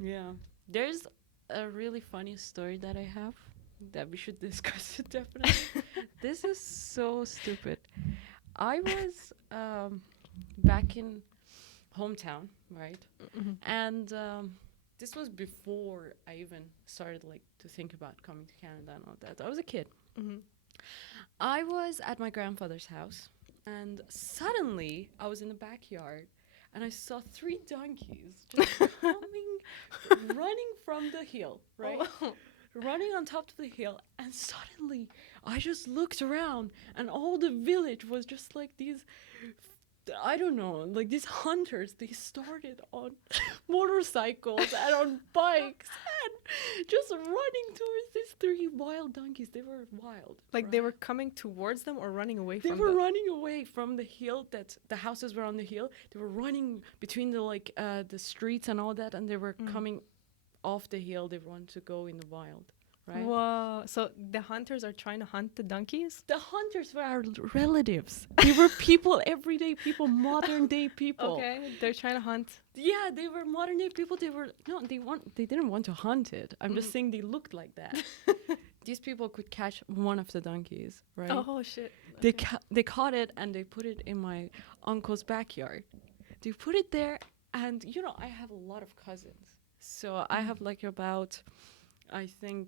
Yeah. There's a really funny story that I have that we should discuss it definitely. This is so stupid. I was back in hometown, right? Mhm. And this was before I even started like to think about coming to Canada and all that. I was a kid. Mhm. I was at my grandfather's house, and suddenly I was in the backyard, and I saw three donkeys just coming, running from the hill, right? Oh. Running on top of the hill, and suddenly I just looked around, and all the village was just like these, I don't know, like these hunters. They started on motorcycles and on bikes and just running towards these three wild donkeys. They were wild, Like they right? were coming towards them or running away They from were them? running away from the hill that the houses were on the hill. They were running between the like the streets and all that, and they were Mm. coming off the hill. They want to go in the wild, right? Whoa. So the hunters are trying to hunt the donkeys? The hunters were our relatives. They were people, everyday people, modern day people. Okay, they're trying to hunt. Yeah, they were modern day people. They were no, they didn't want to hunt it. I'm just Mhm. saying they looked like that. These people could catch one of the donkeys, right? Oh shit. They Okay. they caught it and they put it in my uncle's backyard. They put it there, and you know I have a lot of cousins, so I Mm. have like about, I think,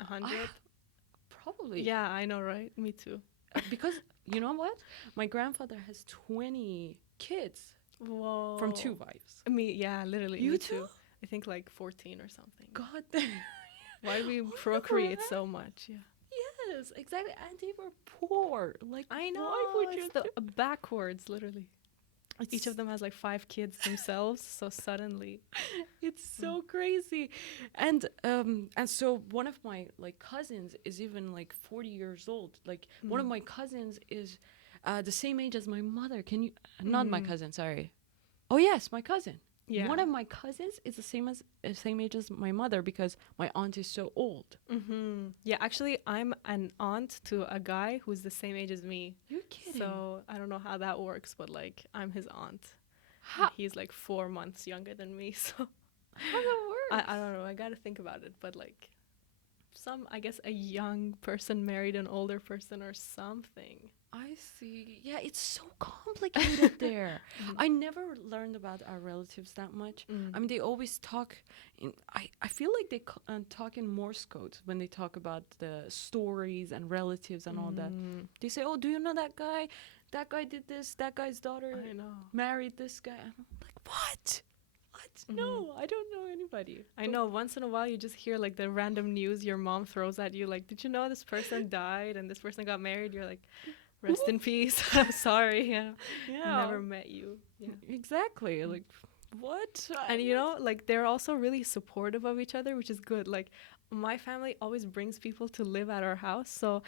A hundred? probably Yeah, I know, right? Me too. because you know what, my grandfather has 20 kids Whoa. from two wives. Me, yeah, literally. You me too? too. I think like 14 or something. God damn. Why do we What the procreate heck? so much? Yeah. Yes, exactly. And they were poor. Like, I know. why would you It's the do? backwards, literally. Each of them has like 5 kids themselves, so suddenly. It's so crazy. And so one of my like cousins is even like 40 years old. Like one of Mm. my cousins is the same age as my mother. Can you not my Mm. cousin, sorry. Oh yes, my cousin. Yeah. One of my cousins is the same age as my mother because my aunt is so old. Mm-hmm. Yeah, actually, I'm an aunt to a guy who's the same age as me. You're kidding. So I don't know how that works, but like I'm his aunt. How He's like 4 months younger than me, so that works? I don't know. I gotta think about it, but like I guess a young person married an older person or something. I see. Yeah, it's so complicated there. Mhm. I never learned about our relatives that much. Mm. I mean, they always talk in. I feel like they talk in Morse code when they talk about the stories and relatives and all that. Mm. They say, "Oh, do you know that guy? That guy did this. That guy's daughter I know. married this guy." And I'm like, "What? What? Mhm. No, I don't know anybody." I know. Once in a while, you just hear like the random news your mom throws at you. Like, did you know this person died and this person got married? You're like, rest in peace. I'm sorry. Yeah. Yeah, Never met you. Yeah. exactly. Like, what? And you know, like they're also really supportive of each other, which is good. Like my family always brings people to live at our house. So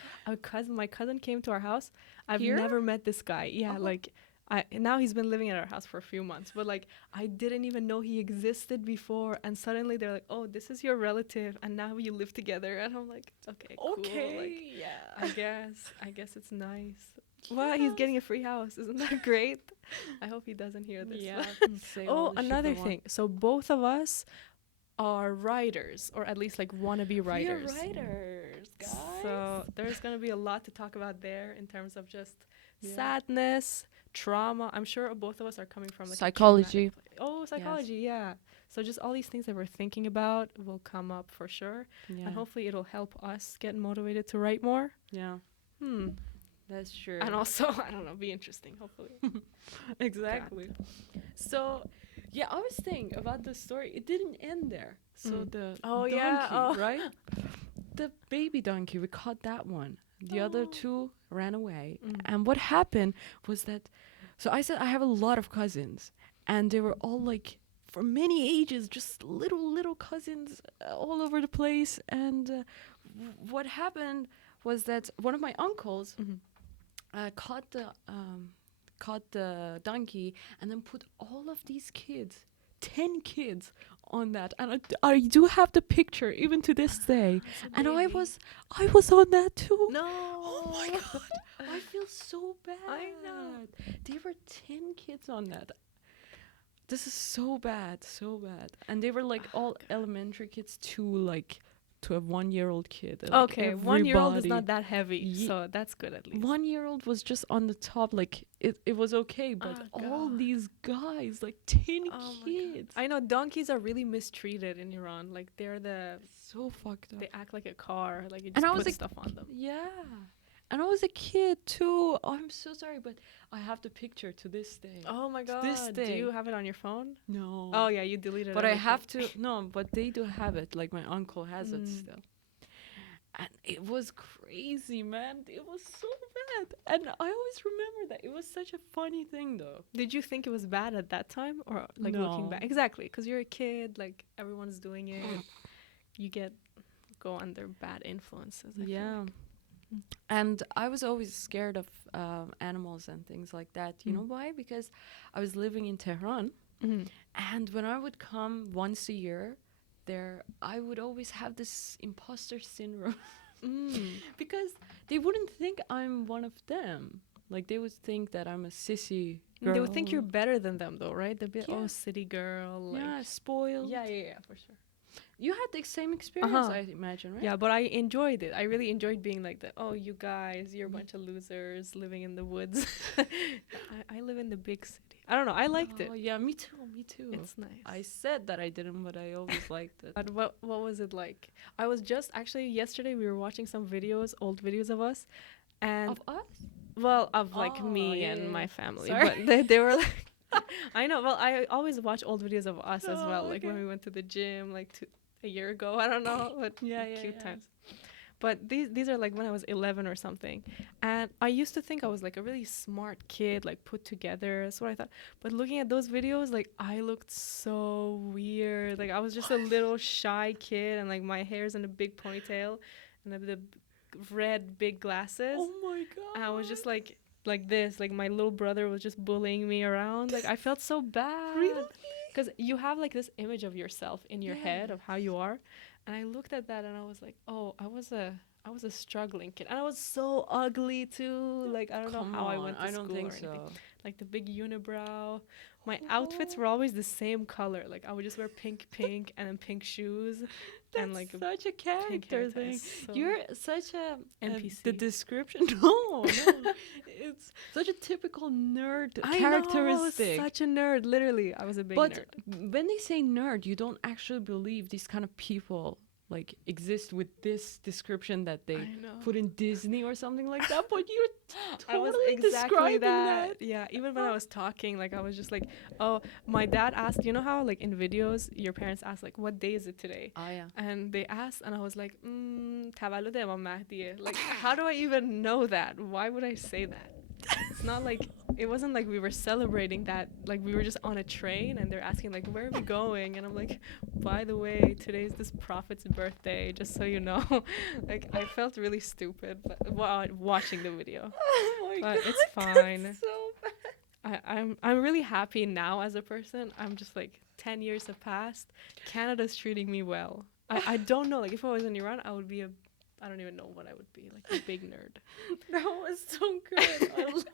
my cousin came to our house. I've Here? never met this guy. Yeah, Oh. like now he's been living at our house for a few months, but like I didn't even know he existed before. And suddenly they're like, "Oh, this is your relative, and now you live together." And I'm like, "Okay, cool. Okay, Like, yeah. I guess it's nice." Well, he's getting a free house. Isn't that great? I hope he doesn't hear this. Yeah. Say all Oh, the shit another we want. thing. So both of us are writers, or at least like wannabe writers. We're writers, guys. So there's gonna be a lot to talk about there in terms of just Yeah. sadness, trauma. I'm sure both of us are coming from like a Psychology. traumatic Oh, psychology, yeah. So just all these things that we're thinking about will come up for sure, Yeah. and hopefully it'll help us get motivated to write more. Yeah. Hmm. That's true. And also, I don't know, be interesting. Hopefully. Exactly. So, yeah, I was thinking about the story. It didn't end there. So Mm. the Oh, donkey, yeah, oh. right? The baby donkey, we caught that one. The other Oh. two ran away. Mm. And what happened was that, so I said I have a lot of cousins, and they were all like for many ages, just little cousins all over the place. And what happened was that one of my uncles Mhm. caught the donkey and then put all of these kids, 10 kids, on that. And I do have the picture even to this day. And I was on that too. No. Oh my god! I feel so bad. I know. There were 10 kids on that. this is so bad, so bad. And they were like all elementary kids to a 1-year-old kid. Like Okay, 1-year-old is everybody. not that heavy, Ye- so that's good at least. 1-year-old was just on the top, like it was okay, but Oh, all God. these guys, like teeny Oh my God. kids, I know donkeys are really mistreated in Iran. Like so fucked up. they act like a car. Like you And just I was put like, stuff on them. yeah, and I was a kid too. Oh, I'm so sorry, but I have the picture to this day. Oh my To this God. Do day. you have it on your phone? No. Oh yeah, you deleted But I everything. have to. No, but they do have it. Like my uncle has it Mm. still. And it was crazy, man. It was so bad. And I always remember that. It was such a funny thing, though. Did you think it was bad at that time, or like looking No. back? Exactly, because you're a kid. Like everyone's doing it. You go under bad influences. I feel Yeah. like. And I was always scared of animals and things like that. You Mm. know why? Because I was living in Tehran. Mhm. And when I would come once a year there, I would always have this imposter syndrome. Mm. Because they wouldn't think I'm one of them. Like they would think that I'm a sissy girl. They would think you're better than them, though, right? They'd be like, Yeah. "Oh, city girl." Like, yeah, spoiled. yeah, for sure. You had the same experience, Uh-huh. I imagine, right? Yeah, but I enjoyed it. I really enjoyed being like the, oh, you guys, you're a bunch of losers living in the woods. I live in the big city. I don't know. I liked it. Oh, yeah, me too, me too. It's nice. I said that I didn't, but I always liked it. But what was it like? I was just actually yesterday we were watching some videos, old videos of us, and Of us? well, of like Oh, me yeah, and yeah, my yeah. family. Sorry. But they were like, I know. Well, I always watch old videos of us as Oh, well, like when okay. we went to the gym like a year ago. I don't know, but Yeah, cute yeah. times. But these are like when I was 11 or something, and I used to think I was like a really smart kid, like put together. That's what I thought. But looking at those videos, like I looked so weird. Like I was just a little shy kid, and like my hair's in a big ponytail, and I had the red big glasses. Oh my god. And I was just like this. Like my little brother was just bullying me around. Like I felt so bad. Really? Because you have like this image of yourself in your head of how Yes. you are, and I looked at that and I was like, oh, I was a struggling kid, and I was so ugly too. Like I don't know how I went to I school don't think or anything. so. Like the big unibrow. My outfits were always the same color. Like I would just wear pink, and then pink shoes, That's and like a such a pink character haircut. thing. So You're such a NPC. the description. No, it's such a typical nerd I characteristic. know, such a nerd. Literally, I was a big But nerd. when they say nerd, you don't actually believe these kind of people like exist with this description that they I know. put in Disney or something like that. But you're I was totally exactly describing that. Yeah, even when I was talking, like I was just like, oh, my dad asked, you know how like in videos your parents ask like, what day is it today? Ah, yeah. And they asked, and I was like, تولد امام مهدیه. Like, how do I even know that? Why would I say that? It's not like, it wasn't like we were celebrating that. Like, we were just on a train, and they're asking, like, where are we going? And I'm like, by the way, today's this prophet's birthday, just so you know. Like, I felt really stupid but while watching the video. Oh my But god, it's fine. that's so bad. I'm really happy now as a person. I'm just like 10 years have passed. Canada's treating me well. I don't know. Like if I was in Iran, I would be I don't even know what I would be. Like a big nerd. That was so good. I love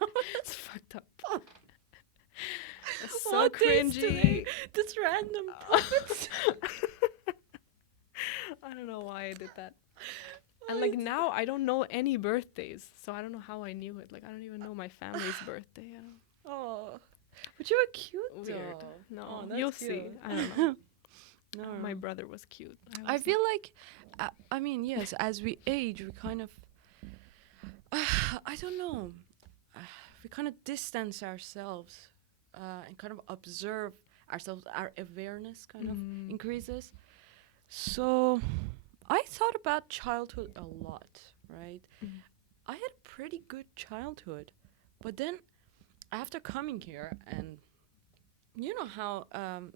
It's fucked up. It's so What days today? cringy. This random puppets. I don't know why I did that. And like now I don't know any birthdays, so I don't know how I knew it. Like I don't even know my family's birthday. I don't. Oh, but you were cute. Weird. Though. No, Oh, that's you'll see. cute. I don't know. No, My brother was cute. I feel like, I mean, yes, as we age, we kind of, I don't know, we kind of distance ourselves and kind of observe ourselves. Our awareness kind of increases. So I thought about childhood a lot, right? I had a pretty good childhood, but then after coming here, and you know how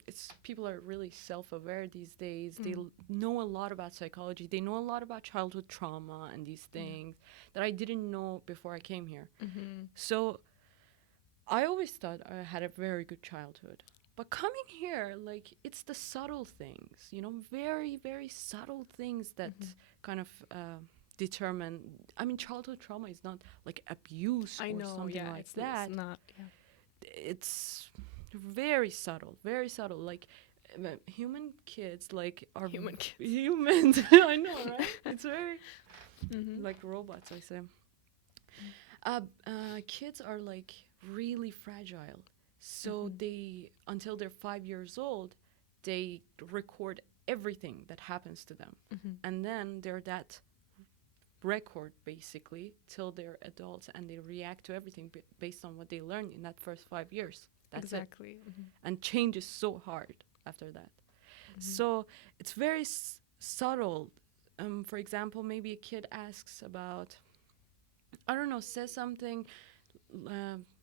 it's people are really self-aware these days. They know a lot about psychology. They know a lot about childhood trauma and these things that I didn't know before I came here. So I always thought I had a very good childhood. But coming here, like, it's the subtle things, you know, very, very subtle things that kind of determine. I mean, childhood trauma is not like abuse I or know, something yeah, like it's that. not. Yeah. It's very subtle, very subtle. Like human kids, like are Human kids. humans. I know, right? It's very like robots. I say. Kids are like really fragile, so they until they're 5 years old, they record everything that happens to them, and then they're that record basically till they're adults, and they react to everything based on what they learn in that first 5 years. That's Exactly. it. And change is so hard after that. So it's very subtle. For example, maybe a kid asks about, I don't know, says something,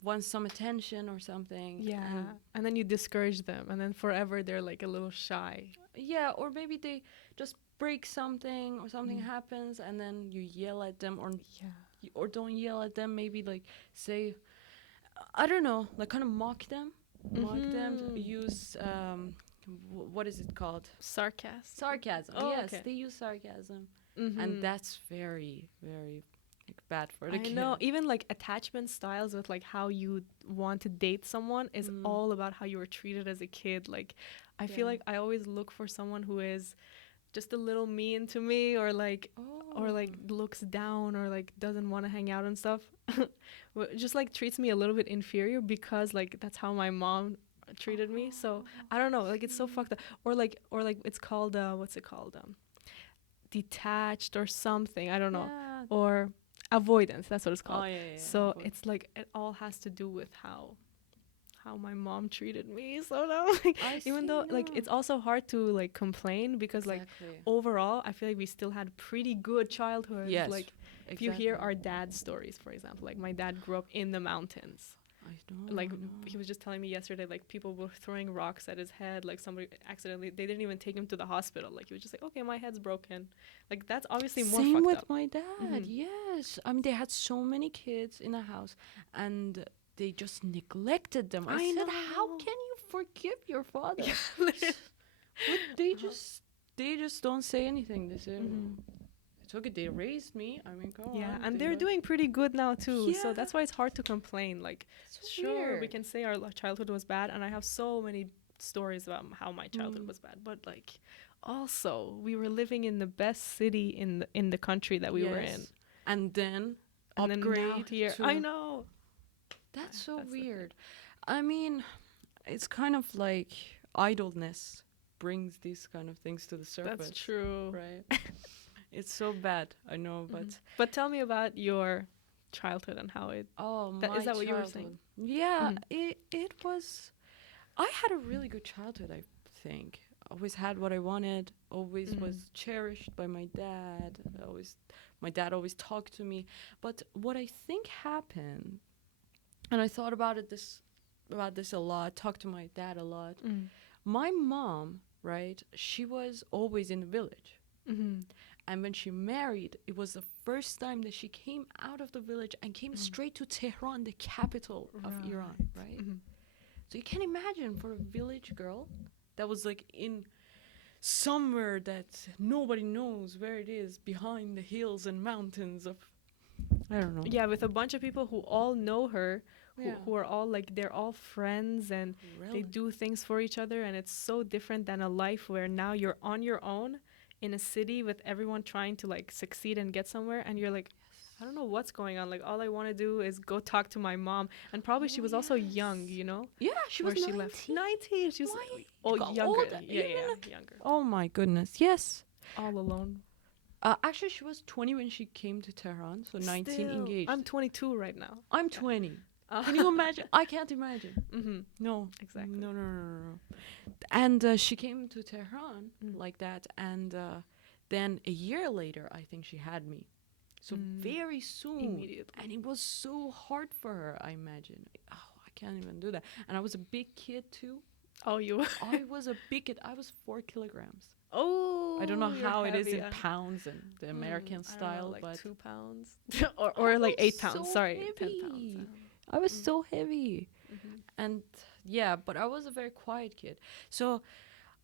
wants some attention or something. Yeah. And then you discourage them, and then forever they're like a little shy. Yeah, or maybe they just break something or something happens, and then you yell at them, or don't yell at them. Maybe like say, I don't know, like kind of mock them, use what is it called? Sarcasm. Oh, Yes, okay. they use sarcasm, and that's very, very like, bad for the I kid. know. Even like attachment styles with like how you want to date someone is all about how you were treated as a kid. Like, I feel like I always look for someone who is just a little mean to me, or like looks down, or like doesn't want to hang out and stuff. Just like treats me a little bit inferior because like that's how my mom treated me. So I don't know, like it's so fucked up. Or like it's called what's it called, detached or something, I don't know. Yeah. Or avoidance, that's what it's called. Oh, yeah. So Avoidance. it's like it all has to do with how my mom treated me. So now like, even though like it's also hard to like complain because like overall I feel like we still had pretty good childhood. Yes, like if you hear our dad's stories, for example, like my dad grew up in the mountains. Like he was just telling me yesterday, like people were throwing rocks at his head, like somebody accidentally, they didn't even take him to the hospital. Like he was just like, okay, my head's broken. Like that's obviously more Same fucked with up. my dad. Yes, I mean they had so many kids in the house, and they just neglected them. I said, how can you forgive your father? But they just don't say anything. They say, it's okay, they raised me. I mean, come on. Yeah, and they're doing pretty good now too. So that's why it's hard to complain. Like, sure, we can say our childhood was bad, and I have so many stories about how my childhood was bad. But like, also, we were living in the best city in the country that we were in, and then upgrade here. I know. That's so weird. I mean, it's kind of like idleness brings these kind of things to the surface. That's true. Right. It's so bad, I know, but tell me about your childhood and how it. Is that what you were saying? Yeah, it was. I had a really good childhood, I think. Always had what I wanted. Always was cherished by my dad. My dad always talked to me. But what I think happened, and I thought about this a lot. Talked to my dad a lot. My mom, right? She was always in the village. And when she married, it was the first time that she came out of the village and came straight to Tehran, the capital of Iran, right? So you can imagine for a village girl that was like in somewhere that nobody knows where it is, behind the hills and mountains of, I don't know. Yeah, with a bunch of people who all know her, who are all like, they're all friends and they do things for each other. And it's so different than a life where now you're on your own in a city with everyone trying to like succeed and get somewhere, and you're like, I don't know what's going on. Like all I want to do is go talk to my mom. And probably she was also young, you know? Yeah, she was 19. She left 19. She was younger. Older. Younger. Oh my goodness, yes. All alone. Actually, she was 20 when she came to Tehran, so 19 Still, engaged. I'm 22 right now. I'm 20. Can you imagine? I can't imagine. No. Exactly. No. And she came to Tehran like that, and then a year later, I think she had me. So very soon. Immediately. And it was so hard for her, I imagine. Oh, I can't even do that. And I was a big kid, too. Oh, you were? I was a big kid. I was 4 kilograms. Oh, I don't know how it is in heavy. pounds and the American style, know, like but 2 pounds or like 8 pounds. So Sorry, heavy. 10 pounds. I was so heavy. And yeah, but I was a very quiet kid. So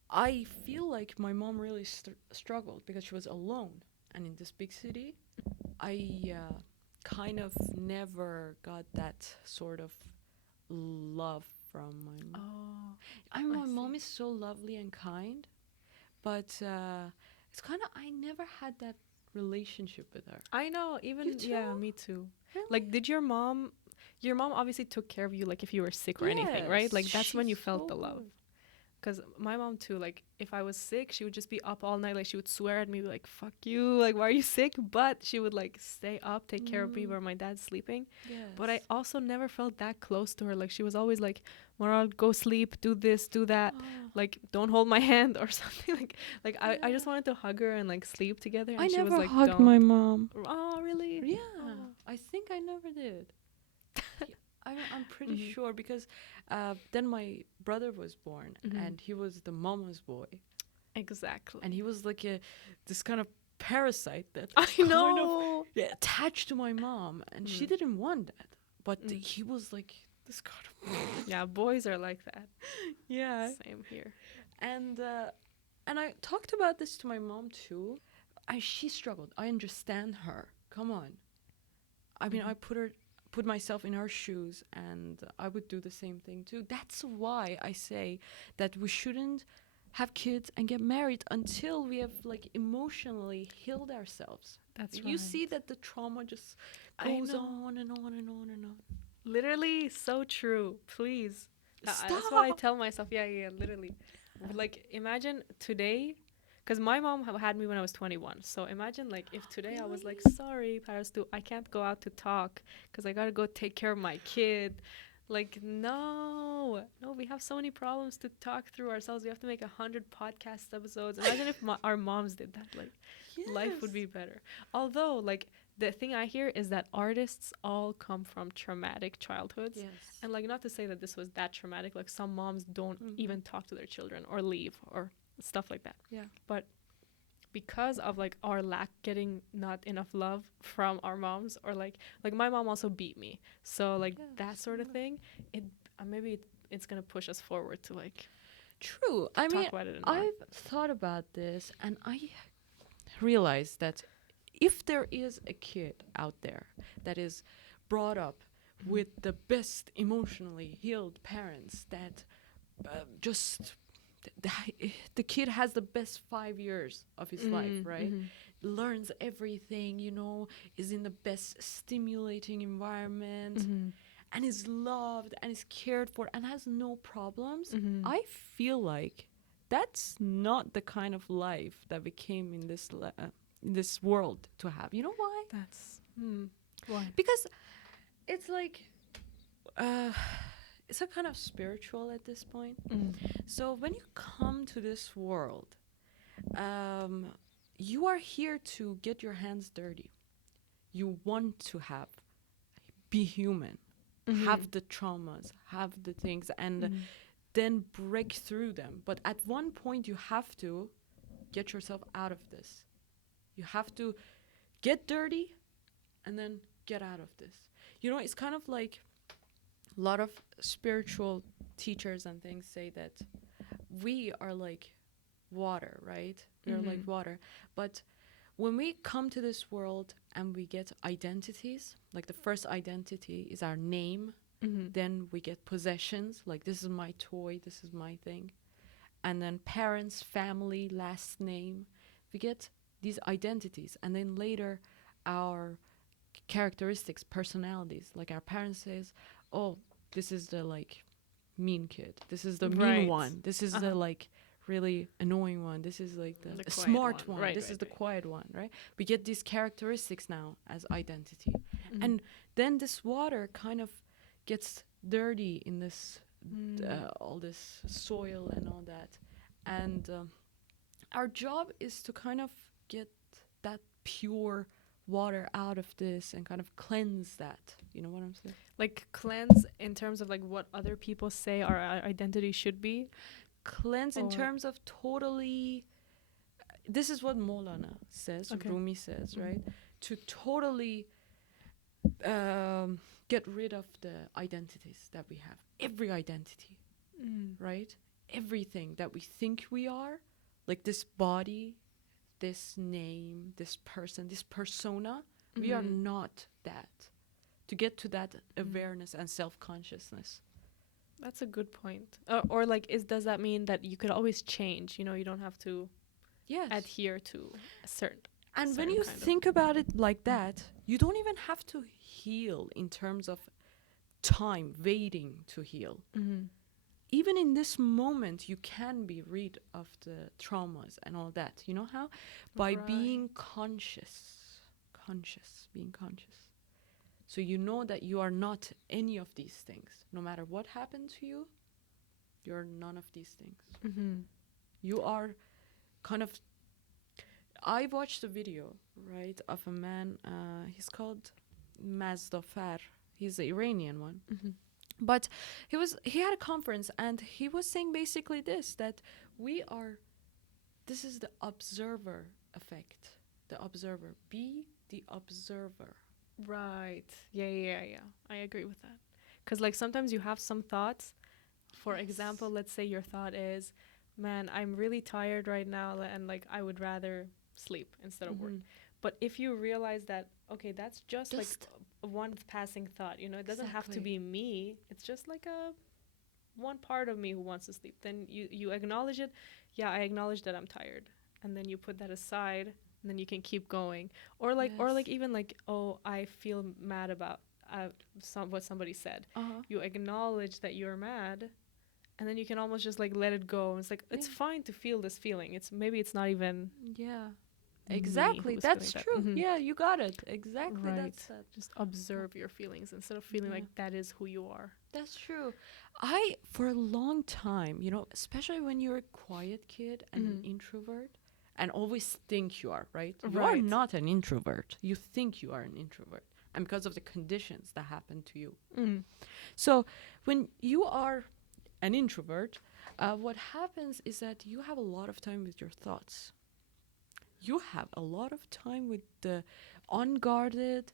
I feel like my mom really struggled because she was alone. And in this big city, I kind of never got that sort of love from my mom. Oh, I mean, I my mom see. is so lovely and kind, but it's kind of, I never had that relationship with her. I know. You Even too? yeah, me too. Really? Like, did your mom obviously took care of you, like if you were sick or anything, right? Yes, Like that's when she's you felt so the love. good. Because my mom too, like if I was sick, she would just be up all night. Like she would swear at me, like "fuck you," like "why are you sick?" But she would like stay up, take care of me Mm, while my dad's sleeping. But I yes. also never felt that close to her. Like she was always like, "Maral, go sleep, do this, do that. Oh, Like don't hold my hand or something." I just yeah. wanted to hug her and like sleep together, I and she was never like, hugged my "Don't." mom. Oh really? Yeah, Oh. I think I never did. I'm pretty Mhm. sure because then my brother was born Mhm. and he was the mama's boy and Exactly. he was like a this kind of parasite that I kind of, know. yeah, attached to my mom and she Mm. didn't want that, but Mm. he was like this kind of Yeah, boys are like that. yeah. Same here. And I talked about this to my mom too. She struggled. I understand her. Come on. I mean, Mhm. I put myself in her shoes, and I would do the same thing too. That's why I say that we shouldn't have kids and get married until we have like emotionally healed ourselves. That's You right. see that the trauma just I goes know. on and on and on and on. Literally, so true. Please. That's what I Stop. tell myself. Yeah, yeah, literally. Like, imagine today, because my mom had me when I was 21. So imagine, like, if today I was like, Really? sorry, Paris, I can't go out to talk because I gotta go take care of my kid. Like, no, no, we have so many problems to talk through ourselves. We have to make 100 podcast episodes. Imagine if our moms did that. Like, life would Yes. be better. Although, like, the thing I hear is that artists all come from traumatic childhoods. Yes. And, like, not to say that this was that traumatic, like, some moms don't Mm-hmm. even talk to their children or leave or stuff like that. Yeah. But because of like our lack getting not enough love from our moms, or like my mom also beat me, so like that Yes. sort of thing, it maybe it's gonna push us forward to like True. I talk mean, about it in art. I've thought about this and I realized that if there is a kid out there that is brought up with the best emotionally healed parents that just the kid has the best 5 years of his life, right? Mm-hmm. Learns everything, is in the best stimulating environment Mm-hmm. and is loved and is cared for and has no problems. Mm-hmm. I feel like that's not the kind of life that we came in in this world to have. You know why? That's why. Because it's like uh, it's a kind of spiritual at this point. Mm. So when you come to this world, um, you are here to get your hands dirty. You want to be human, have the traumas, have the things, and then break through them. But at one point, you have to get yourself out of this. You have to get dirty and then get out of this. It's kind of like a lot of spiritual teachers and things say that we are like water, right? We are like water. But when we come to this world and we get identities, like the first identity is our name, then we get possessions, like this is my toy, this is my thing. And then parents, family, last name. We get these identities. And then later our characteristics, personalities. Like our parents says, oh, this is the like mean kid. This is the mean Right. one. This is the like really annoying one. This is like The the quiet smart one. one. Right, This right, is the right. quiet one, right? We get these characteristics now as identity. Mhm. And then this water kind of gets dirty in this all this soil and all that. And our job is to kind of get that pure water out of this and kind of cleanse that. You know what I'm saying? Like cleanse in terms of like what other people say our identity should be. Cleanse in Or- terms of totally. This is what Molana says, Okay. Rumi says, right? To totally get rid of the identities that we have. Every identity, right? Everything that we think we are, like this body, this name, this person, this persona, we are not that. To get to that awareness and self-consciousness. That's a good point. Or like, does that mean that you could always change? You know, you don't have to Yes. adhere to a And when certain you kind of. think about it like that, you don't even have to heal in terms of time waiting to heal. Mm-hmm. Even in this moment, you can be rid of the traumas and all that. You know how? By being being conscious. So you know that you are not any of these things. No matter what happened to you, you're none of these things. Mm-hmm. You are kind of. I watched a video, right, of a man. He's called Mazdafar. He's the Iranian one. Mm-hmm. But he had a conference and he was saying basically this, that this is the observer effect. The observer. Be the observer. Right. Yeah. I agree with that. Because, like, sometimes you have some thoughts. For Yes. example, let's say your thought is, man, I'm really tired right now, and, like, I would rather sleep instead of work. But if you realize that, okay, that's just like one passing thought, you know, it doesn't have to be me. It's just like one part of me who wants to sleep. Then you acknowledge it. Yeah, I acknowledge that I'm tired. And then you put that aside, and then you can keep going. Or like even like, oh, I feel mad about what somebody said. You acknowledge that you're mad, and then you can almost just like let it go. It's like, it's fine to feel this feeling. Maybe it's not even Exactly. That's true. Mm-hmm. Yeah, you got it. Exactly. Right. That's that. Just observe your feelings instead of feeling like that is who you are. That's true. For a long time, you know, especially when you're a quiet kid and an introvert, and always think you are, right? You are not an introvert. You think you are an introvert. And because of the conditions that happen to you. So when you are an introvert, what happens is that you have a lot of time with your thoughts. You have a lot of time with the unguarded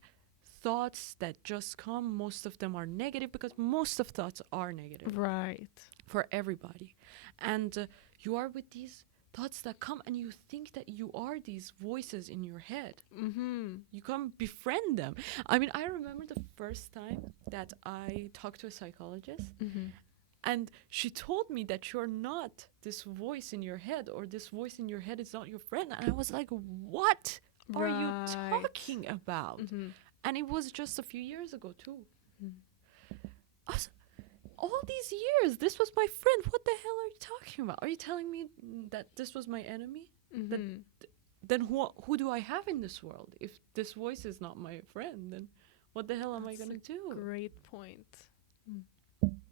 thoughts that just come. Most of them are negative because most of thoughts are negative. Right. For everybody. And you are with these thoughts that come and you think that you are these voices in your head. You come befriend them. I mean, I remember the first time that I talked to a psychologist. And she told me that you're not this voice in your head, or this voice in your head is not your friend. And I was like, what are you talking about? And it was just a few years ago, too. All these years, this was my friend. What the hell are you talking about? Are you telling me that this was my enemy? Then who do I have in this world? If this voice is not my friend, then what the hell am I going to do? Great point.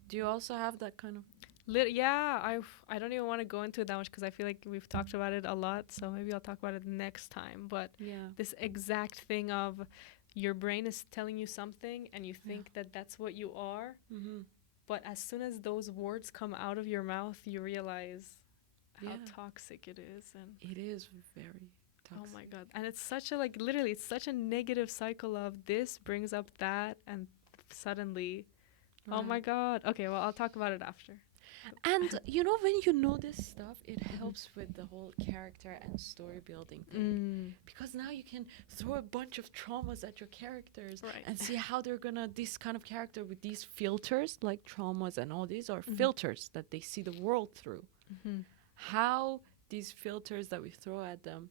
Do you also have that kind of... Yeah, I don't even want to go into it that much because I feel like we've talked about it a lot, so maybe I'll talk about it next time. But this exact thing of your brain is telling you something and you think that that's what you are, but as soon as those words come out of your mouth, you realize how toxic it is. And it is very toxic. Oh my God. And it's such a, like, literally, it's such a negative cycle of this brings up that, and suddenly... Right. Oh my God. Okay, well, I'll talk about it after. And you know, when you know this stuff, it helps with the whole character and story building thing. Because now you can throw a bunch of traumas at your characters and see how they're gonna, this kind of character with these filters, like traumas and all these are filters that they see the world through. How these filters that we throw at them,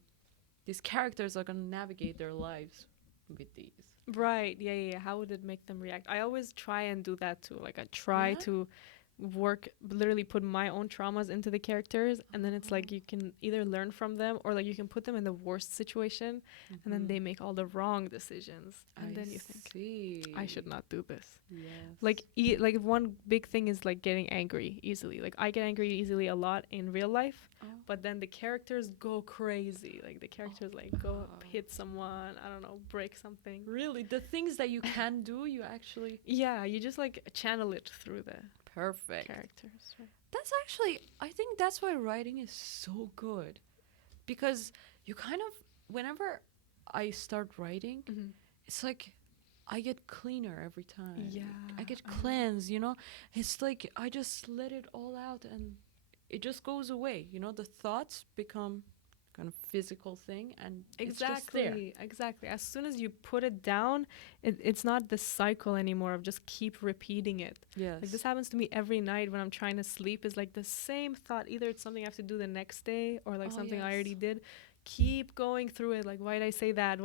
these characters are gonna navigate their lives with these. Right. Yeah. How would it make them react? I always try and do that too. Like, I try to literally put my own traumas into the characters, and then it's like you can either learn from them, or like you can put them in the worst situation, and then they make all the wrong decisions, and then you think, I should not do this. Yes. Like like one big thing is like getting angry easily. Like, I get angry easily a lot in real life, but then the characters go crazy. Like, the characters go hit someone, I don't know, break something. Really, the things that you can do, you actually... Yeah, you just like channel it through the perfect characters. Right? That's actually, I think that's why writing is so good, because you kind of, whenever I start writing, it's like I get cleaner every time. Yeah, I get cleansed, you know. It's like I just let it all out and it just goes away, you know. The thoughts become kind of physical thing, and it's just there. Exactly. As soon as you put it down, it's not the cycle anymore of just keep repeating it. Yes. Like this happens to me every night when I'm trying to sleep. Is like the same thought. Either it's something I have to do the next day, or like something I already did. Keep going through it. Like, why did I say that?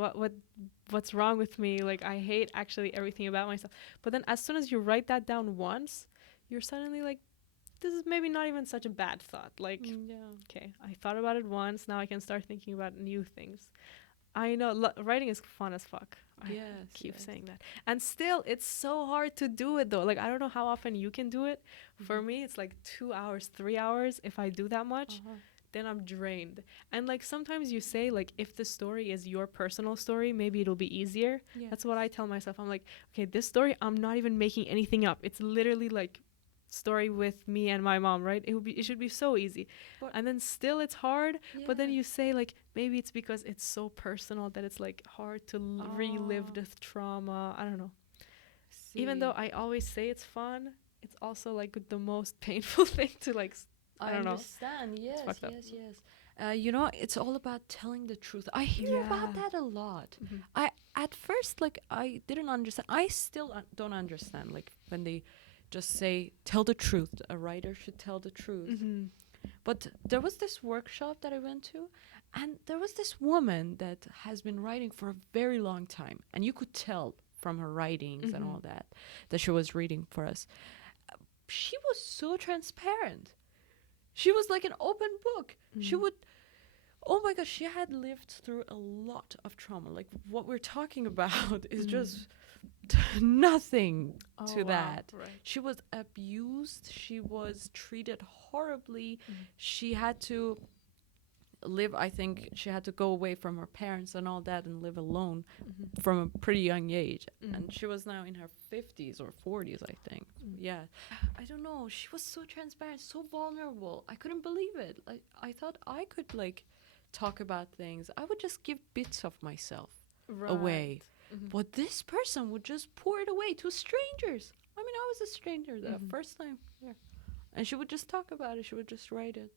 What's wrong with me? Like, I hate actually everything about myself. But then as soon as you write that down once, you're suddenly like, this is maybe not even such a bad thought. Like, okay, I thought about it once. Now I can start thinking about new things. I know writing is fun as fuck. I keep saying that. And still, it's so hard to do it though. Like, I don't know how often you can do it. For me, it's like 2 hours, 3 hours. If I do that much, then I'm drained. And like sometimes you say like, if the story is your personal story, maybe it'll be easier. That's what I tell myself. I'm like, okay, this story, I'm not even making anything up. It's literally like story with me and my mom, right? It should be so easy. And then still it's hard. But then you say like, maybe it's because it's so personal that it's like hard to relive the trauma. I don't know. Even though I always say it's fun, it's also like the most painful thing to like, I don't understand. Know. Yes. You know, it's all about telling the truth. I hear about that a lot. I at first, like, I didn't understand. I still don't understand, like, when they just say, tell the truth. A writer should tell the truth. But there was this workshop that I went to, and there was this woman that has been writing for a very long time. And you could tell from her writings and all that she was reading for us. She was so transparent. She was like an open book. She would, oh my gosh, she had lived through a lot of trauma. Like what we're talking about is just nothing to that. Right. She was abused. She was treated horribly. She had to live, I think she had to go away from her parents and all that and live alone from a pretty young age. And she was now in her 50s or 40s, I think. Yeah. I don't know. She was so transparent, so vulnerable. I couldn't believe it. Like, I thought I could like talk about things. I would just give bits of myself away. But this person would just pour it away to strangers. I mean, I was a stranger the first time. Yeah. And she would just talk about it. She would just write it.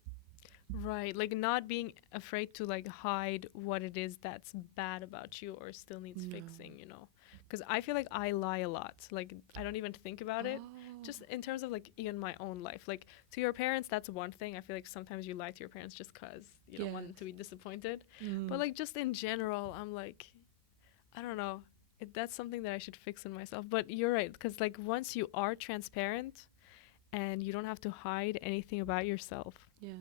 Right, like not being afraid to like hide what it is that's bad about you or still needs fixing, you know. Because I feel like I lie a lot. Like I don't even think about it. Just in terms of like even my own life. Like to your parents, that's one thing. I feel like sometimes you lie to your parents just because you don't want them to be disappointed. But like just in general, I'm like, I don't know. That's something that I should fix in myself. But you're right, because like once you are transparent and you don't have to hide anything about yourself. Yes.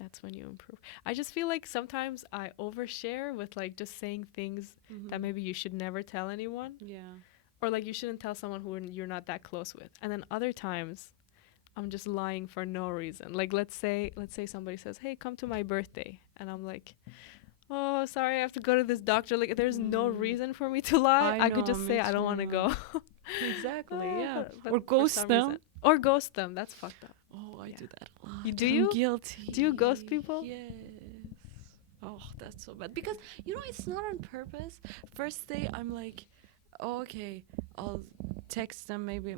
That's when you improve. I just feel like sometimes I overshare with like just saying things that maybe you should never tell anyone. Yeah. Or like you shouldn't tell someone who you're not that close with. And then other times I'm just lying for no reason. Like let's say somebody says, "Hey, come to my birthday." And I'm like, "Oh, sorry, I have to go to this doctor." Like there's no reason for me to lie. I could just say I don't want to go. Exactly. Yeah. But or ghost them. Or ghost them. That's fucked up. Oh, I do that a lot. I'm guilty. Do you ghost people? Yes. Oh, that's so bad. Because, you know, it's not on purpose. First day, I'm like, oh, okay, I'll text them maybe.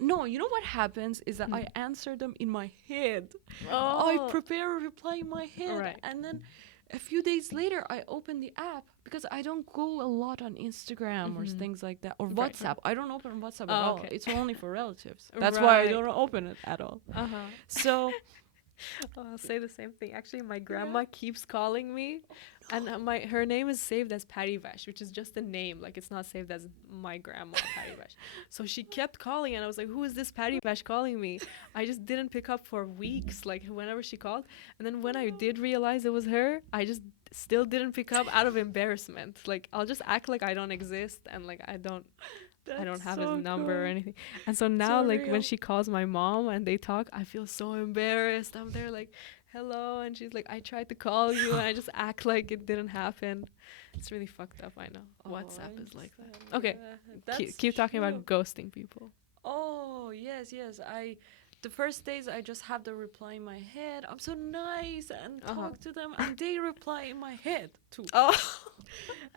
No, you know what happens is that I answer them in my head. I prepare a reply in my head. Right. And then a few days later, I open the app because I don't go a lot on Instagram or things like that. Or WhatsApp. Right. I don't open WhatsApp at all. Okay. It's only for relatives. That's why I don't open it at all. So I'll say the same thing. Actually, my grandma keeps calling me. And her name is saved as Patty Vash, which is just a name. Like, it's not saved as my grandma, Patty Vash. So she kept calling, and I was like, who is this Patty Vash calling me? I just didn't pick up for weeks, like, whenever she called. And then when I did realize it was her, I just still didn't pick up out of embarrassment. Like, I'll just act like I don't exist, and, like, I don't have his number or anything. And so now, so like, real. When she calls my mom and they talk, I feel so embarrassed. I'm there, like, hello, and she's like, I tried to call you, and I just act like it didn't happen. It's really fucked up, I know. WhatsApp is like that. Okay, keep talking about ghosting people. Oh, yes. The first days I just have the reply in my head. I'm so nice and talk to them, and they reply in my head too.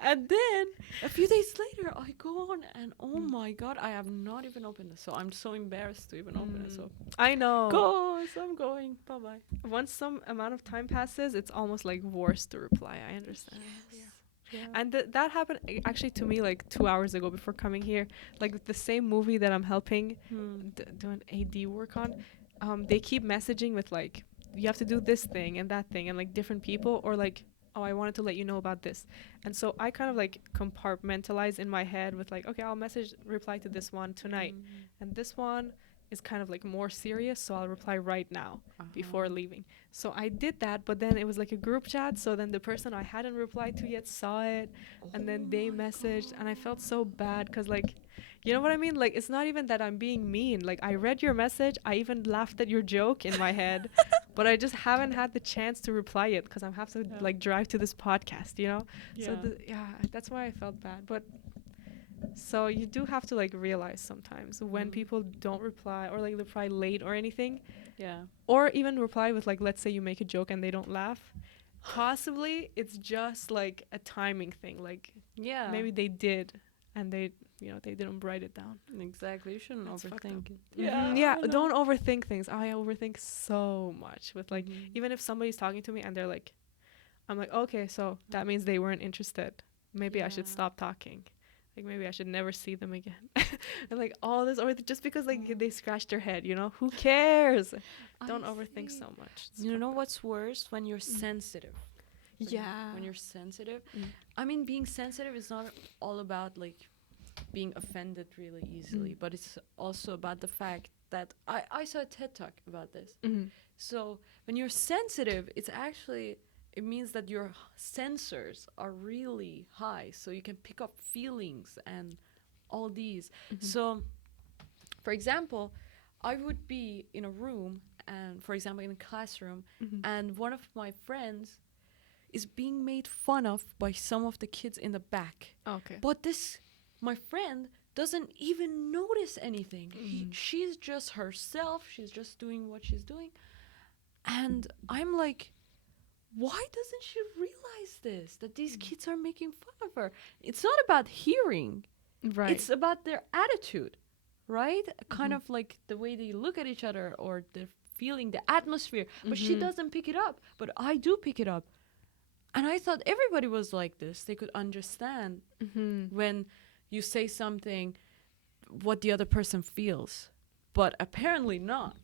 And then a few days later, I go on and oh my god, I have not even opened it. So I'm so embarrassed to even open it. So I know. go, so I'm going. Bye bye. Once some amount of time passes, it's almost like worse to reply. I understand. Yeah. And that happened actually to me like 2 hours ago before coming here. Like the same movie that I'm helping doing AD work on, they keep messaging with like, you have to do this thing and that thing and like different people, or like, oh, I wanted to let you know about this. And so I kind of like compartmentalize in my head with like, okay, I'll reply to this one tonight. And this one is kind of like more serious, so I'll reply right now before leaving. So I did that, but then it was like a group chat, so then the person I hadn't replied to yet saw it, and then they messaged, and I felt so bad because like, you know what I mean? Like, it's not even that I'm being mean. Like, I read your message, I even laughed at your joke in my head, but I just haven't had the chance to reply yet because I have to like drive to this podcast, you know? So that's why I felt bad. But so you do have to like realize sometimes when people don't reply or like reply late or anything. Yeah. Or even reply with like, let's say you make a joke and they don't laugh. Possibly it's just like a timing thing. Like maybe they did and they didn't write it down. Exactly. You shouldn't overthink it. Yeah, don't overthink things. I overthink so much with like, even if somebody's talking to me and they're like, I'm like, okay, so that means they weren't interested. Maybe I should stop talking. Like maybe I should never see them again. And like all this, or just because like they scratched their head, you know, who cares? Don't overthink so much. You know what's worse? When you're sensitive. When you're sensitive. I mean, being sensitive is not all about like being offended really easily, but it's also about the fact that I saw a TED Talk about this. So when you're sensitive, it means that your sensors are really high, so you can pick up feelings and all these. So, for example, I would be in a room, and for example, in a classroom, and one of my friends is being made fun of by some of the kids in the back. Okay. But my friend doesn't even notice anything. She's just herself. She's just doing what she's doing. And I'm like, why doesn't she realize this? That these kids are making fun of her. It's not about hearing. Right. It's about their attitude, right? Kind of like the way they look at each other or the feeling, the atmosphere. But she doesn't pick it up. But I do pick it up. And I thought everybody was like this. They could understand when you say something, what the other person feels. But apparently not.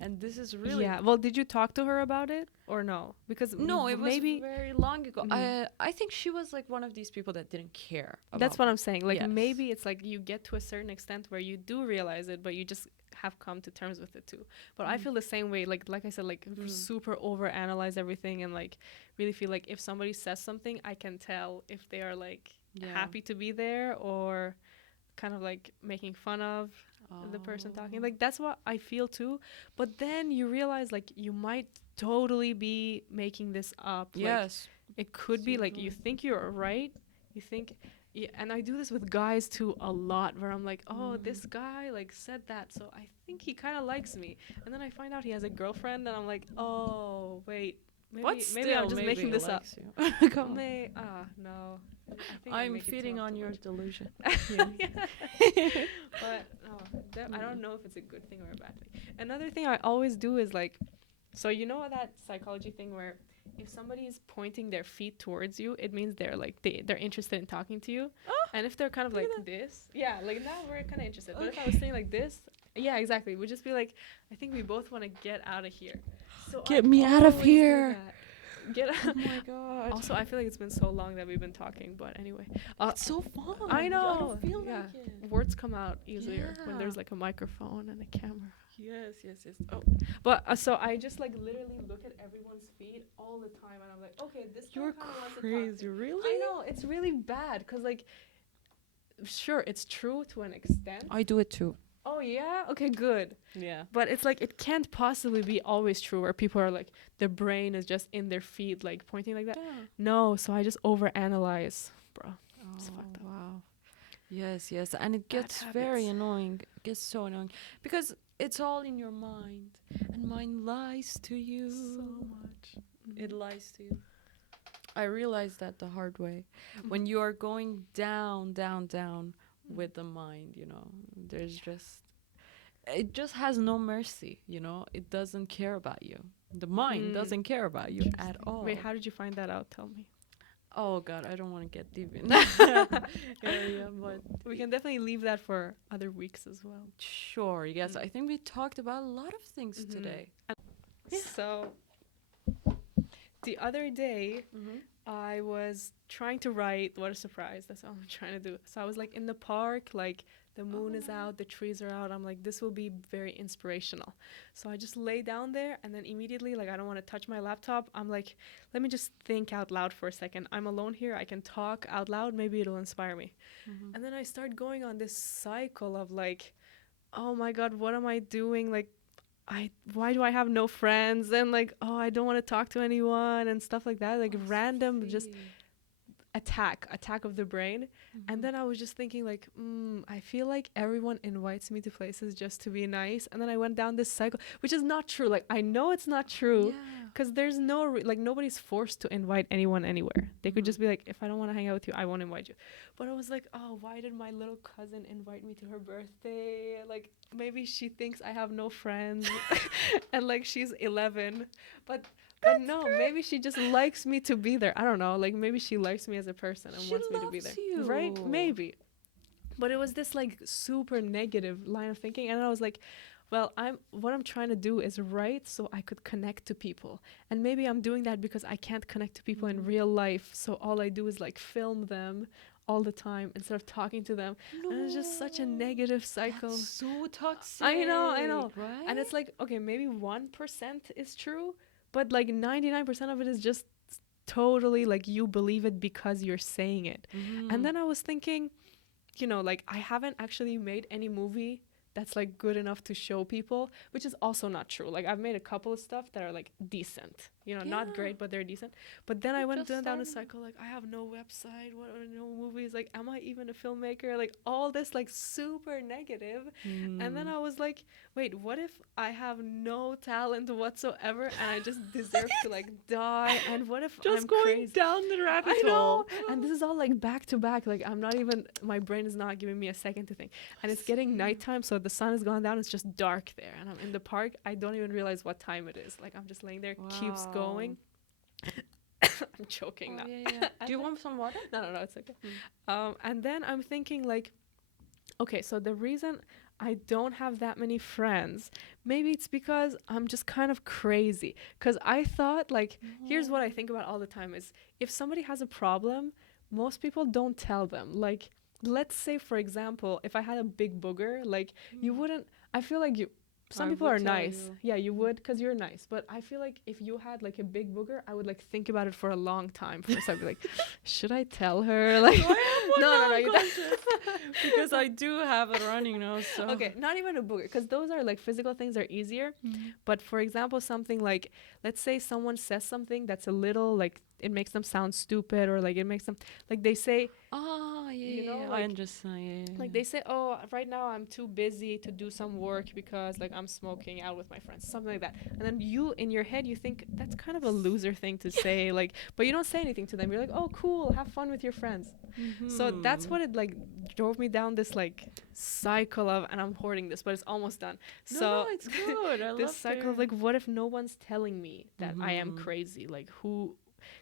And this is really... Yeah. Well, did you talk to her about it or no? Because no, it was maybe very long ago. I think she was like one of these people that didn't care about that's what I'm saying. Like maybe it's like you get to a certain extent where you do realize it, but you just have come to terms with it too. But I feel the same way. Like I said, like super overanalyze everything and like really feel like if somebody says something, I can tell if they are like happy to be there or kind of like making fun of the person talking. Like that's what I feel too. But then you realize like you might totally be making this up. Yes. Like, it could be like you think you're right. You think and I do this with guys too a lot where I'm like, oh, this guy like said that, so I think he kind of likes me. And then I find out he has a girlfriend and I'm like, oh, wait. Maybe I'm just making this up. No. I'm feeding on your delusion. But I don't know if it's a good thing or a bad thing. Another thing I always do is like, so you know that psychology thing where if somebody is pointing their feet towards you, it means they're like they're interested in talking to you. And if they're kind of like this, like now we're kind of interested. But if I was saying like this, exactly, we'd just be like, I think we both want to get out of here. So get me out of here. Get out. Oh my god. Also, I feel like it's been so long that we've been talking, but anyway. It's so fun. I know. I don't feel like it. Words come out easier when there's like a microphone and a camera. Yes. Oh. But so I just like literally look at everyone's feet all the time and I'm like, okay, this You're crazy, really? I know, it's really bad because like, sure, it's true to an extent. I do it too. Oh yeah? Okay, good. Yeah. But it's like, it can't possibly be always true where people are like, their brain is just in their feet, like pointing like that. Yeah. No, so I just overanalyze, bro. It's fucked up. Wow. Yes. And it gets very annoying. It gets so annoying. Because it's all in your mind. And mind lies to you. So much. It lies to you. I realized that the hard way. When you are going down, down, down with the mind, there's just, it just has no mercy, it doesn't care about you. The mind doesn't care about you at all. Wait, how did you find that out? Tell me. Oh God, I don't want to get deep in that area, but We can definitely leave that for other weeks as well. sure, yes. I think we talked about a lot of things today. So the other day, I was trying to write. What a surprise! That's all I'm trying to do. So I was like in the park, like the moon is out, the trees are out. I'm like, this will be very inspirational. So I just lay down there, and then immediately, like, I don't want to touch my laptop. I'm like, let me just think out loud for a second. I'm alone here. I can talk out loud. Maybe it'll inspire me. And then I start going on this cycle of like, oh my God, what am I doing? Like, why do I have no friends? And like, oh, I don't want to talk to anyone and stuff like that. Like random just attack of the brain. And then I was just thinking like, I feel like everyone invites me to places just to be nice. And then I went down this cycle, which is not true. Like, I know it's not true because there's no like nobody's forced to invite anyone anywhere. They could just be like, if I don't want to hang out with you, I won't invite you. But I was like, oh, why did my little cousin invite me to her birthday? Like, maybe she thinks I have no friends and like she's 11, but no, maybe she just likes me to be there. I don't know. Like, maybe she likes me as a person and wants me to be there. You. Right? Maybe. But it was this like super negative line of thinking. And I was like, well, what I'm trying to do is write so I could connect to people. And maybe I'm doing that because I can't connect to people in real life. So all I do is like film them all the time instead of talking to them. No, and it's just such a negative cycle. That's so toxic. I know. Right? And it's like, okay, maybe 1% is true. But like 99% of it is just totally like you believe it because you're saying it. And then I was thinking, like I haven't actually made any movie that's like good enough to show people, which is also not true. Like I've made a couple of stuff that are like decent, not great, but they're decent. But then I went down a cycle, like I have no website, what are no movies, like am I even a filmmaker, like all this like super negative. And then I was like, wait, what if I have no talent whatsoever and I just deserve to like die? And what if just I'm going crazy? down the rabbit hole? I know. And this is all like back to back. Like I'm not even, my brain is not giving me a second to think. And it's getting nighttime, so the sun has gone down. It's just dark there. And I'm in the park. I don't even realize what time it is. Like I'm just laying there, keeps going. I'm choking now. Yeah. Do you want some water? No, it's okay. And then I'm thinking like, okay, so the reason I don't have that many friends, maybe it's because I'm just kind of crazy. Because I thought like, here's what I think about all the time is if somebody has a problem, most people don't tell them. Like, let's say, for example, if I had a big booger, like you wouldn't, I feel like some people are nice. Yeah, you would because you're nice. But I feel like if you had like a big booger, I would like think about it for a long time first. I'd be like, should I tell her? Like, no, you don't. Because I do have a running nose. So. Okay, not even a booger, because those are like physical things are easier. But for example, something like, let's say someone says something that's a little like it makes them sound stupid, or like it makes them like they say, I understand. Like they say, oh, right now I'm too busy to do some work because like I'm smoking out with my friends, something like that. And then you in your head you think that's kind of a loser thing to say, like, but you don't say anything to them. You're like, oh, cool, have fun with your friends. So that's what it like drove me down this like cycle of, and I'm hoarding this, but it's almost done. No, it's good. I this cycle of like, what if no one's telling me that I am crazy? Like who?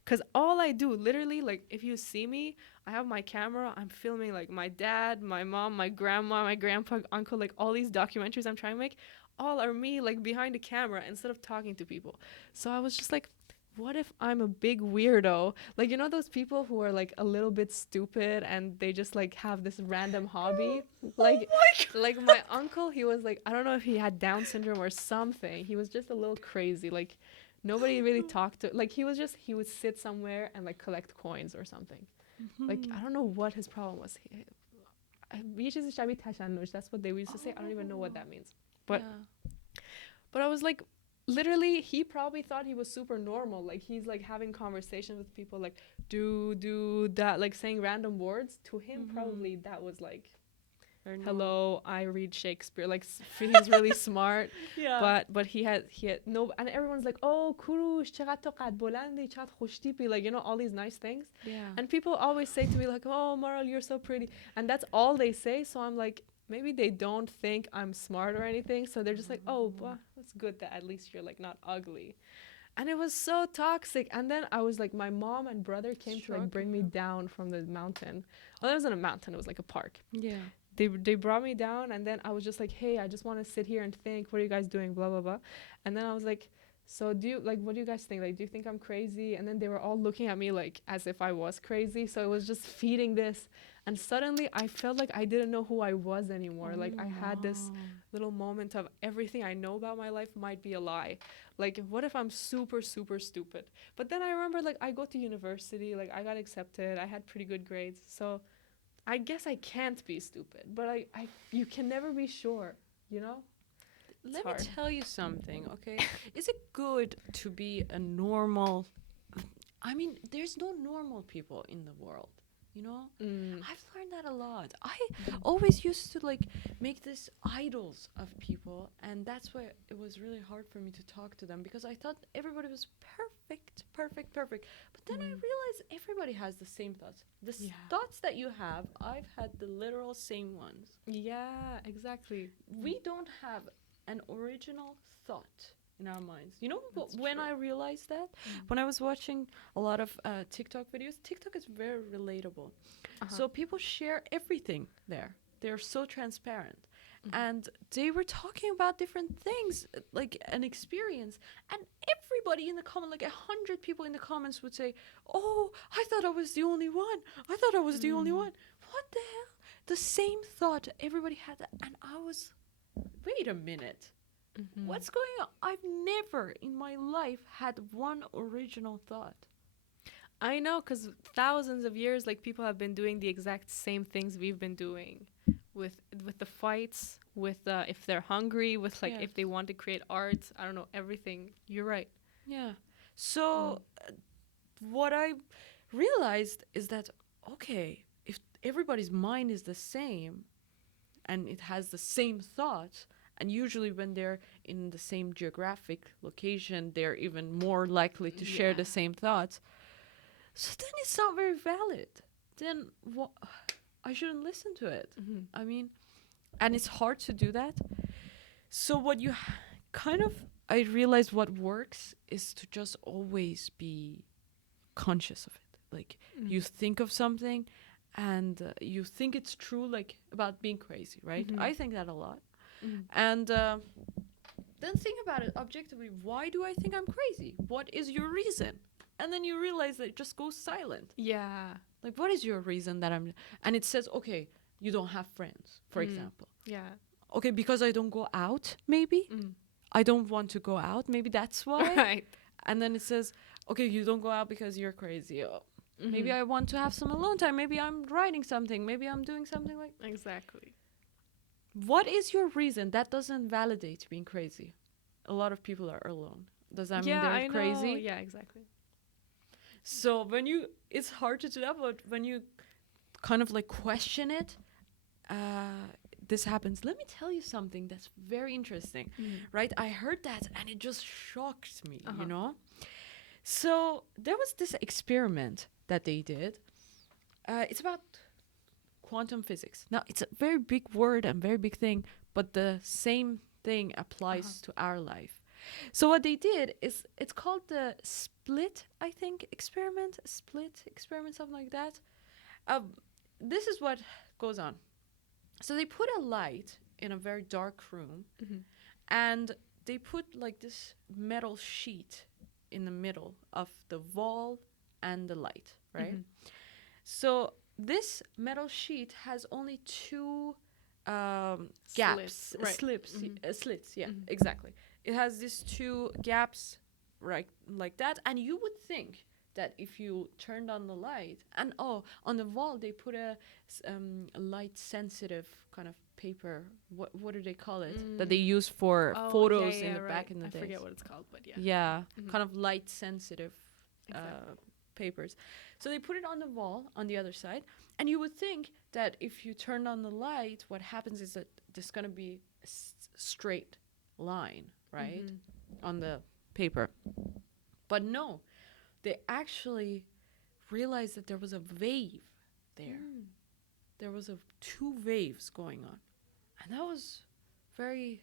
Because all I do, literally, like, if you see me, I have my camera, I'm filming, like, my dad, my mom, my grandma, my grandpa, uncle, like, all these documentaries I'm trying to make, all are me, like, behind a camera instead of talking to people. So I was just like, what if I'm a big weirdo? Like, you know those people who are, like, a little bit stupid and they just, like, have this random hobby? Like, like, my uncle, he was, like, I don't know if he had Down syndrome or something. He was just a little crazy, like, nobody really talked to, like, he would sit somewhere and like collect coins or something. Like, I don't know what his problem was. That's what they used to say. I don't even know what that means. But I was like, literally, he probably thought he was super normal. Like, he's like having conversations with people, like, do that, like saying random words. To him, probably that was like Very normal. hello, I read Shakespeare. Like he's really smart, Yeah. but he had no, and everyone's like, oh, Kurush, چقدر تو قد بلندی, چقدر خوش تیپی, like, you know, all these nice things. Yeah. And people always say to me like, oh, Maral, you're so pretty, and that's all they say. So I'm like, maybe they don't think I'm smart or anything, so they're just like, oh, well, that's good that at least you're like not ugly. And it was so toxic. And then I was like, my mom and brother came to like bring me down from the mountain. Well, it wasn't a mountain, it was like a park. Yeah. They brought me down, and then I was just like, hey, I just want to sit here and think, what are you guys doing, blah blah blah. And then I was like, so do you like, what do you guys think, like, do you think I'm crazy? And then they were all looking at me like as if I was crazy, so it was just feeding this. And suddenly I felt like I didn't know who I was anymore. Like I had this little moment of everything I know about my life might be a lie. Like, what if I'm super super stupid? But then I remember, like, I go to university, like I got accepted, I had pretty good grades, so I guess I can't be stupid, but I you can never be sure, you know? Let hard. me tell you something, okay? Is it good to be a normal? I mean, there's no normal people in the world, you know? I've learned that a lot. I always used to like make this idols of people, and that's why it was really hard for me to talk to them, because I thought everybody was perfect, perfect, perfect. But then I realized everybody has the same thoughts. The thoughts that you have, I've had the literal same ones. Yeah, exactly. We don't have an original thought in our minds. You know, That's when true. I realized that, when I was watching a lot of TikTok videos, TikTok is very relatable. So people share everything there. They're so transparent. And they were talking about different things, like an experience. And everybody in the comment, like 100 people in the comments would say, oh, I thought I was the only one. I thought I was the only one. What the hell? The same thought. Everybody had that. And I was, wait a minute. What's going on? I've never in my life had one original thought. I know, because thousands of years, like, people have been doing the exact same things we've been doing, with the fights, with if they're hungry, with like if they want to create art. I don't know, everything. You're right. Yeah. So what I realized is that, okay, if everybody's mind is the same and it has the same thought, and usually when they're in the same geographic location, they're even more likely to share the same thoughts. So then it's not very valid. Then what? I shouldn't listen to it. I mean, and it's hard to do that. So what you I realized what works is to just always be conscious of it. Like, you think of something and you think it's true, like about being crazy, right? I think that a lot. And then think about it objectively. Why do I think I'm crazy? What is your reason? And then you realize that it just goes silent. Yeah. Like, what is your reason that I'm... And it says, okay, you don't have friends, for example. Yeah. Okay, because I don't go out, maybe? I don't want to go out. Maybe that's why. Right. And then it says, okay, you don't go out because you're crazy. Oh, maybe I want to have some alone time. Maybe I'm writing something. Maybe I'm doing something like... Exactly. What is your reason? That doesn't validate being crazy. A lot of people are alone. Does that mean they're crazy? Know. Yeah, exactly. So when you... It's hard to do that, but when you kind of like question it, this happens. Let me tell you something that's very interesting, right? I heard that and it just shocked me, you know? So there was this experiment that they did. It's about quantum physics. Now, it's a very big word and very big thing, but the same thing applies to our life. So what they did is, it's called the split, I think, experiment, something like that. This is what goes on. So they put a light in a very dark room, and they put like this metal sheet in the middle of the wall and the light, right? So this metal sheet has only two gaps, slits. Yeah, exactly. It has these two gaps, right, like that. And you would think that if you turned on the light, and on the wall they put a light sensitive kind of paper. What do they call it? That they use for photos in the back in the day. I forget what it's called, but yeah. Yeah, kind of light sensitive Exactly. papers. So they put it on the wall on the other side, and you would think that if you turn on the light, what happens is that there's gonna be a straight line, right, on the paper. But no, they actually realized that there was a wave there. There was two waves going on, and that was very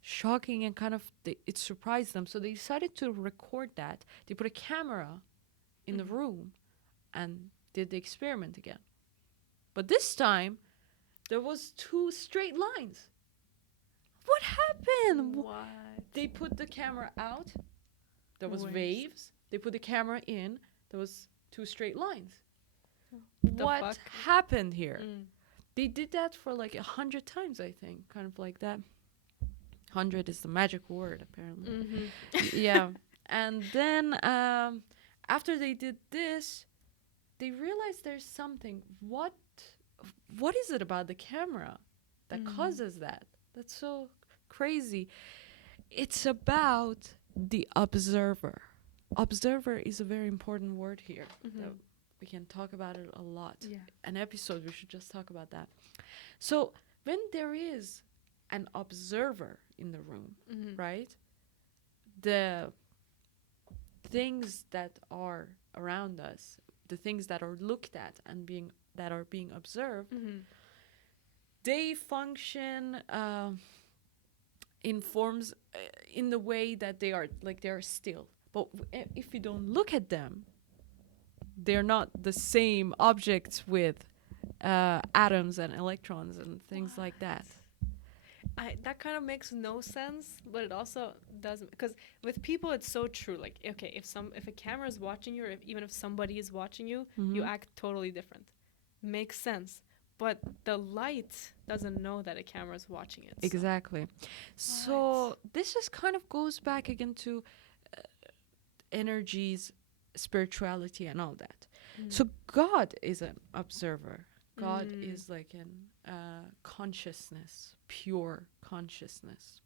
shocking and kind of it surprised them. So they decided to record that. They put a camera in the room and did the experiment again. But this time there was two straight lines. What happened? What? They put the camera out. There was Waves. waves. They put the camera in. There was two straight lines. The What fuck? happened here? They did that for like 100 times, I think, kind of like that. 100 is the magic word, apparently. Yeah. And then after they did this, they realized there's something. What is it about the camera that causes that? That's so crazy. It's about the observer. Observer is a very important word here. That we can talk about it a lot. Yeah. An episode, we should just talk about that. So when there is an observer in the room, right? The things that are around us, the things that are looked at and being observed, they function in forms in the way that they are still. But if you don't look at them, they're not the same objects with atoms and electrons and things like that. That kind of makes no sense, but it also doesn't, because with people it's so true. Like, okay, if a camera is watching you, or even if somebody is watching you, you act totally different. Makes sense. But the light doesn't know that a camera is watching it. Exactly. So this just kind of goes back again to energies, spirituality, and all that. So God is an observer. God is like an consciousness, pure consciousness.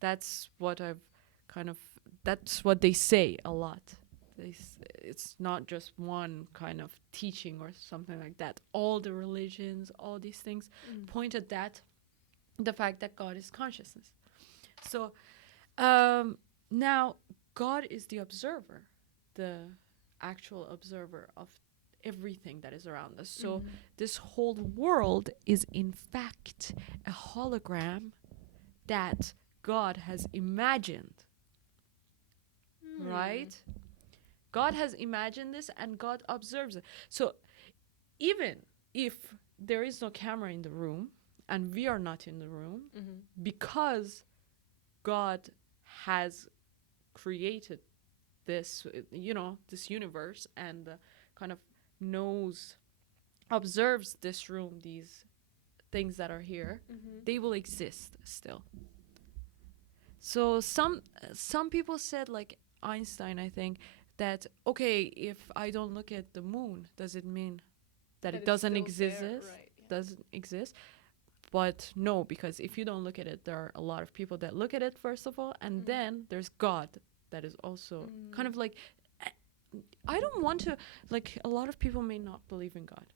That's what that's what they say a lot. It's not just one kind of teaching or something like that. All the religions, all these things point at the fact that God is consciousness. So now God is the observer, the actual observer of everything that is around us. So this whole world is in fact a hologram that God has imagined. Right? God has imagined this and God observes it. So even if there is no camera in the room and we are not in the room, because God has created this, this universe and kind of observes this room, these things that are here, they will exist still. So some people said, like Einstein, I think, that okay, if I don't look at the moon, does it mean that it doesn't exist? Doesn't exist? But no, because if you don't look at it, there are a lot of people that look at it first of all, and then there's God that is also kind of like, I don't want to, like, a lot of people may not believe in God,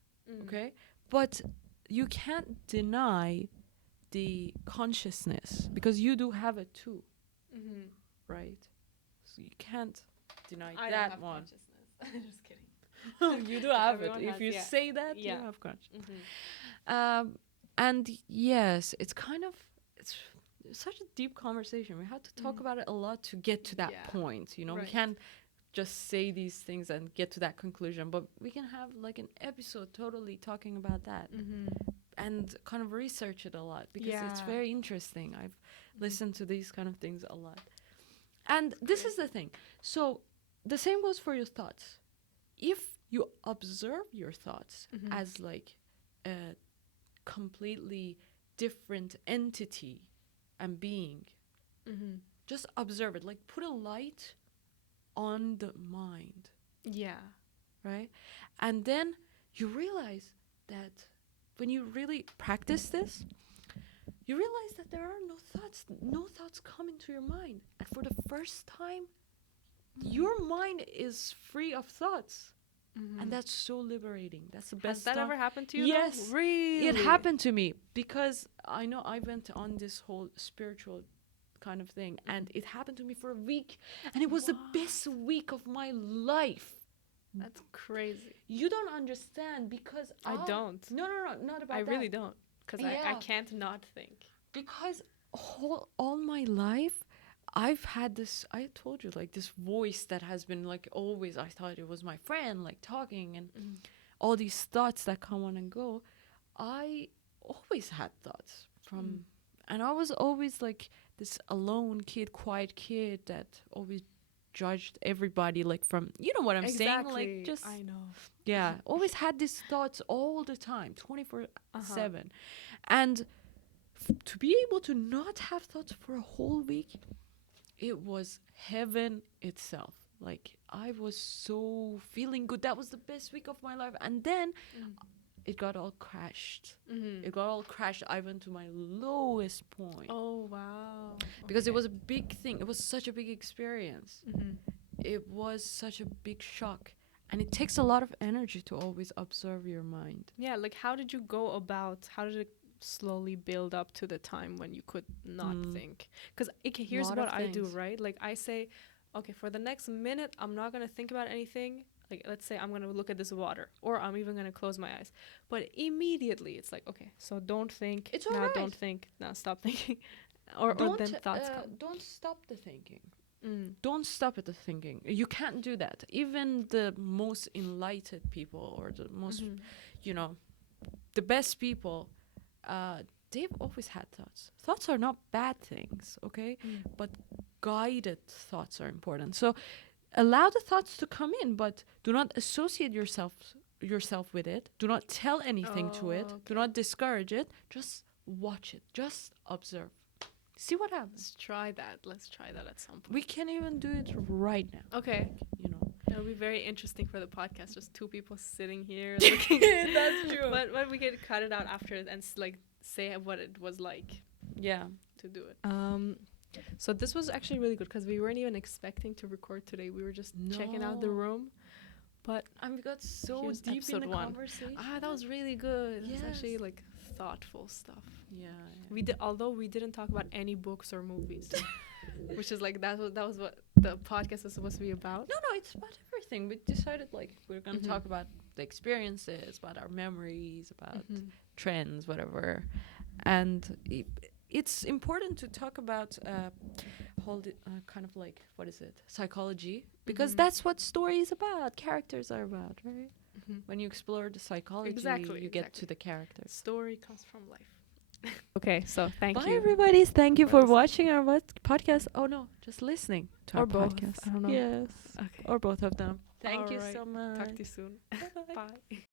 okay? But you can't deny the consciousness, because you do have it too, right? So you can't deny I that don't have one. consciousness. Just kidding. You do have it. Everyone If has, you yeah. say that, Yeah. you have consciousness. And yes, it's such a deep conversation. We had to talk about it a lot to get to that point. We Right. can't just say these things and get to that conclusion, but we can have like an episode totally talking about that and kind of research it a lot, because it's Yeah. very interesting. I've listened to these kind of things a lot. And this is the thing. So the same goes for your thoughts. If you observe your thoughts as like a completely different entity and being, just observe it. Like, put a light on the mind, Yeah. right? And then you realize that when you really practice this, you realize that there are no thoughts come into your mind. And for the first time, your mind is free of thoughts. Mhm. And that's so liberating. That's the Has best that stuff. ever happened to you? Yes. Though? Really? It happened to me because I know I went on this whole spiritual kind of thing, and it happened to me for a week, and it was the best week of my life. That's crazy. You don't understand because I don't. No, not about I that. really don't. Because I Yeah. can't not think. Because all my life I've had this, I told you, like this voice that has been like always, I thought it was my friend, like talking, and all these thoughts that come on and go. I always had thoughts from, and I was always like this alone kid, quiet kid that always judged everybody, like from, you know what I'm saying? Like just, I know. yeah, always had these thoughts all the time, 24/7. And to be able to not have thoughts for a whole week, it was heaven itself. Like I was so feeling good. That was the best week of my life. And then it got all crashed. It got all crashed. I went to my lowest point. Oh, wow. Because it was a big thing. It was such a big experience. It was such a big shock. And it takes a lot of energy to always observe your mind. Yeah, like how did you go about, how did it slowly build up to the time when you could not think? Because here's Lot what of I do, things. right? Like I say, okay, for the next minute, I'm not going to think about anything. Like let's say I'm going to look at this water, or I'm even going to close my eyes. But immediately it's like, okay, so don't think. It's now alright. don't think. Now stop thinking. or then thoughts come. Don't stop the thinking. Don't stop at the thinking. You can't do that. Even the most enlightened people, or the most, you know, the best people, they've always had thoughts. Thoughts are not bad things, okay? But guided thoughts are important. So allow the thoughts to come in, but do not associate yourself with it. Do not tell anything to it. Do not discourage it. Just watch it. Just observe. See what happens. Let's try that at some point. We can even do it right now. Okay. You know. It'll be very interesting for the podcast. Just two people sitting here looking. That's true. But we can cut it out after and like say what it was like. Yeah. To do it. So this was actually really good because we weren't even expecting to record today. We were just checking out the room. But we got so here's deep in episode the 1. conversation. That was really good. Yes. It's actually like thoughtful stuff. Yeah. We did, although we didn't talk about any books or movies, which is like that was what the podcast was supposed to be about. No, it's about everything. We decided like we're gonna talk about the experiences, about our memories, about trends, whatever. And it's important to talk about kind of like, what is it, psychology, because that's what story is about. Characters are about, right? When you explore the psychology, you get to the characters. Story comes from life. Okay, so thank you. Bye, everybody. Thank you for watching our podcast. Oh, no, just listening to or our both. podcast. I don't know. Yes. Okay. Or both of them. Thank you Alright. so much. Talk to you soon. Bye.